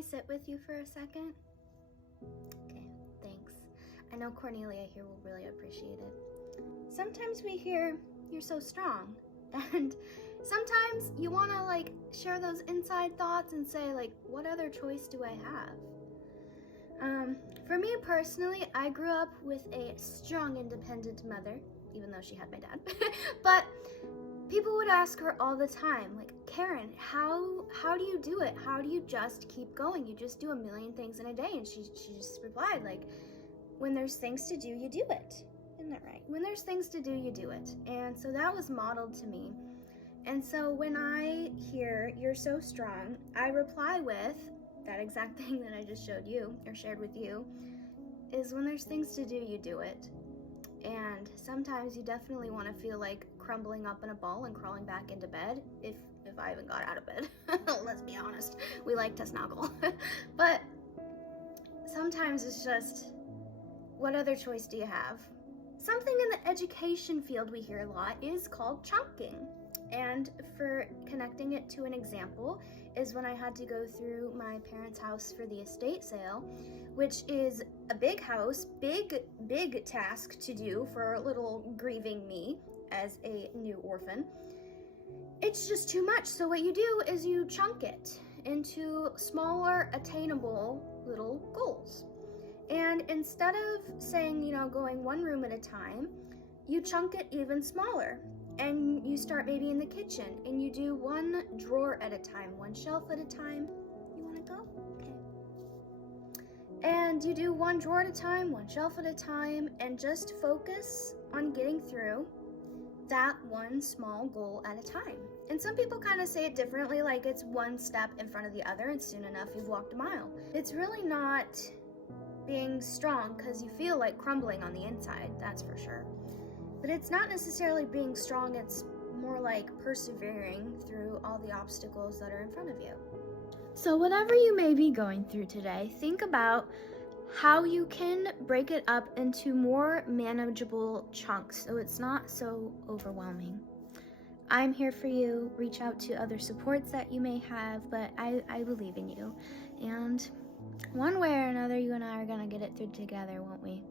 I sit with you for a second? Okay, thanks. I know Cornelia here will really appreciate it. Sometimes we hear, "You're so strong," and sometimes you want to like share those inside thoughts and say like, what other choice do I have? For me personally, I grew up with a strong, independent mother, even though she had my dad. But people would ask her all the time, like, "Karen, how do you do it? How do you just keep going? You just do a million things in a day." And she just replied, like, "When there's things to do, you do it." Isn't that right? When there's things to do, you do it. And so that was modeled to me. And so when I hear, "You're so strong," I reply with that exact thing that I just showed you or shared with you, is when there's things to do, you do it. And sometimes you definitely want to feel like crumbling up in a ball and crawling back into bed, if I even got out of bed. Let's be honest, we like to snuggle. But sometimes it's just, what other choice do you have? Something in the education field we hear a lot is called chunking. And for connecting it to an example is when I had to go through my parents' house for the estate sale, which is a big house, big task to do for little grieving me as a new orphan. It's just too much. So what you do is you chunk it into smaller, attainable little goals. And instead of saying, going one room at a time, you chunk it even smaller. And you start maybe in the kitchen and you do one drawer at a time, one shelf at a time. You want to go? Okay. And you do one drawer at a time, one shelf at a time, and just focus on getting through that one small goal at a time. And some people kind of say it differently, like it's one step in front of the other and soon enough you've walked a mile. It's really not being strong because you feel like crumbling on the inside, that's for sure. But it's not necessarily being strong, it's more like persevering through all the obstacles that are in front of you. So whatever you may be going through today, think about how you can break it up into more manageable chunks so it's not so overwhelming. I'm here for you. Reach out to other supports that you may have, but I believe in you. And one way or another, you and I are gonna get it through together, won't we?